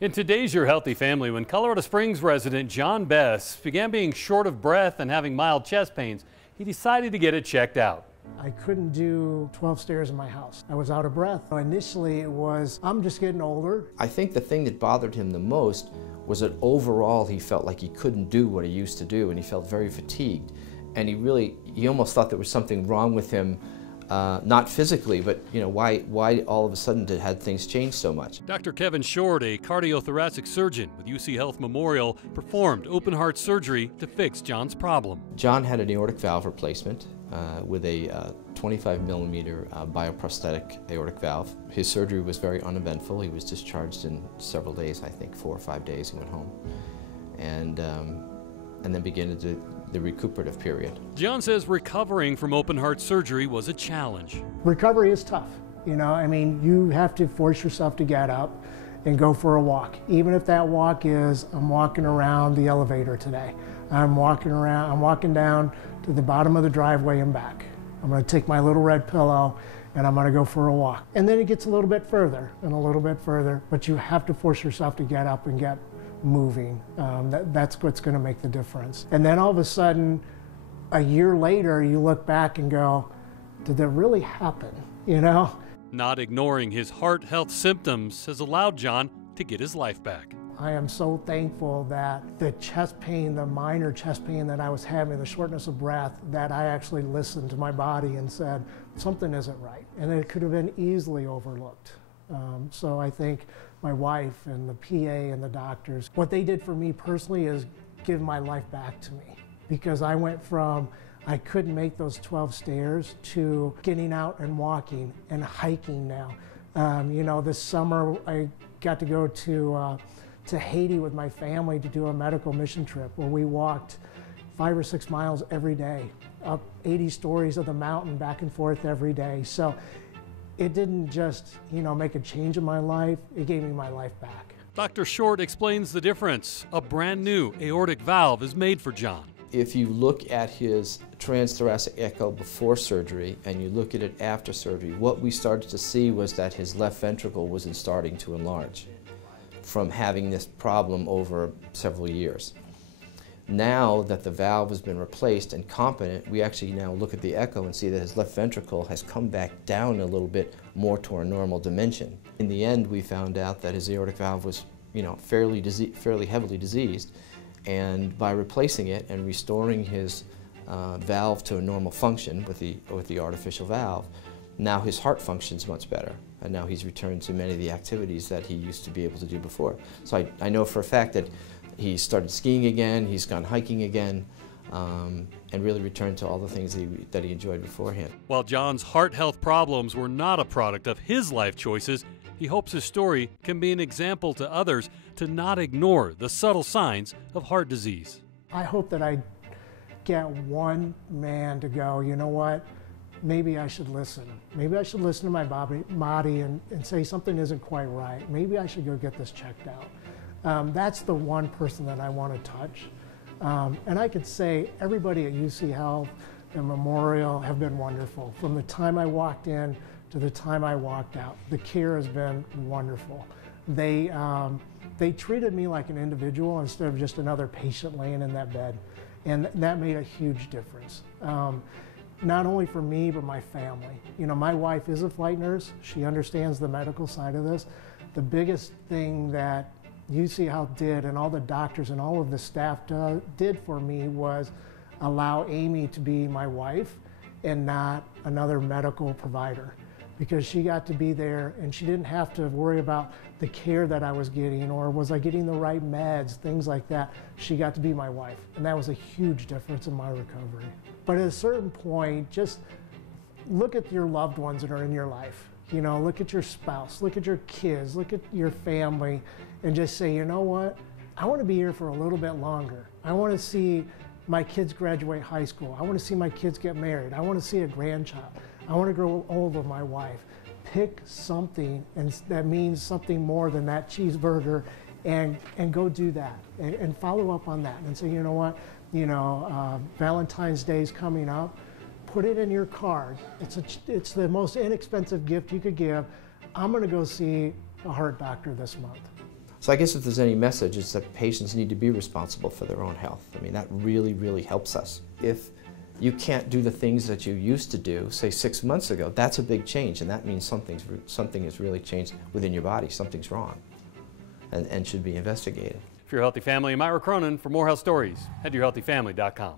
In today's Your Healthy Family, when Colorado Springs resident John Bess began being short of breath and having mild chest pains, he decided to get it checked out. I couldn't do 12 stairs in my house. I was out of breath. Initially it was, I'm just getting older. I think the thing that bothered him the most was that overall he felt like he couldn't do what he used to do, and he felt very fatigued. And he almost thought there was something wrong with him. Not physically, but why all of a sudden had things change so much? Dr. Kevin Short, a cardiothoracic surgeon with UC Health Memorial, performed open heart surgery to fix John's problem. John had an aortic valve replacement with a 25 millimeter bioprosthetic aortic valve. His surgery was very uneventful. He was discharged in several days, I think 4 or 5 days. He went home, and then began the recuperative period. John says recovering from open heart surgery was a challenge. Recovery is tough. You have to force yourself to get up and go for a walk. Even if that walk is, I'm walking around the elevator today. I'm walking down to the bottom of the driveway and back. I'm going to take my little red pillow and I'm going to go for a walk. And then it gets a little bit further and a little bit further, but you have to force yourself to get up and get moving. That's what's going to make the difference. And then all of a sudden, a year later, you look back and go, did that really happen? Not ignoring his heart health symptoms has allowed John to get his life back. I am so thankful that the chest pain, the minor chest pain that I was having, the shortness of breath, that I actually listened to my body and said, something isn't right. And it could have been easily overlooked. So I think my wife and the PA and the doctors, what they did for me personally is give my life back to me. Because I went from, I couldn't make those 12 stairs to getting out and walking and hiking now. This summer I got to go to Haiti with my family to do a medical mission trip where we walked 5 or 6 miles every day, up 80 stories of the mountain, back and forth every day. So it didn't just, make a change in my life, it gave me my life back. Dr. Short explains the difference. A brand new aortic valve is made for John. If you look at his transthoracic echo before surgery and you look at it after surgery, what we started to see was that his left ventricle was starting to enlarge from having this problem over several years. Now that the valve has been replaced and competent, we actually now look at the echo and see that his left ventricle has come back down a little bit more to a normal dimension. In the end, we found out that his aortic valve was, fairly heavily diseased, and by replacing it and restoring his valve to a normal function with the artificial valve, now his heart functions much better, and now he's returned to many of the activities that he used to be able to do before. So I know for a fact that he started skiing again, he's gone hiking again, and really returned to all the things that he enjoyed beforehand. While John's heart health problems were not a product of his life choices, he hopes his story can be an example to others to not ignore the subtle signs of heart disease. I hope that I get one man to go, you know what, maybe I should listen. Maybe I should listen to my body and say something isn't quite right. Maybe I should go get this checked out. That's the one person that I want to touch. And I could say everybody at UC Health and Memorial have been wonderful. From the time I walked in to the time I walked out, the care has been wonderful. They treated me like an individual instead of just another patient laying in that bed. And that made a huge difference. Not only for me, but my family. My wife is a flight nurse. She understands the medical side of this. The biggest thing that UC Health did, and all the doctors and all of the staff did for me, was allow Amy to be my wife and not another medical provider, because she got to be there and she didn't have to worry about the care that I was getting, or was I getting the right meds, things like that. She got to be my wife, and that was a huge difference in my recovery. But at a certain point, just look at your loved ones that are in your life. Look at your spouse, look at your kids, look at your family, and just say, you know what? I want to be here for a little bit longer. I want to see my kids graduate high school. I want to see my kids get married. I want to see a grandchild. I want to grow old with my wife. Pick something and that means something more than that cheeseburger, and go do that and follow up on that and say, you know what? Valentine's Day is coming up. Put it in your card. It's the most inexpensive gift you could give. I'm going to go see a heart doctor this month. So I guess if there's any message, it's that patients need to be responsible for their own health. I mean, that really, really helps us. If you can't do the things that you used to do, say 6 months ago, that's a big change, and that means something has really changed within your body. Something's wrong and should be investigated. For Your Healthy Family, I'm Ira Cronin. For more health stories, head to yourhealthyfamily.com.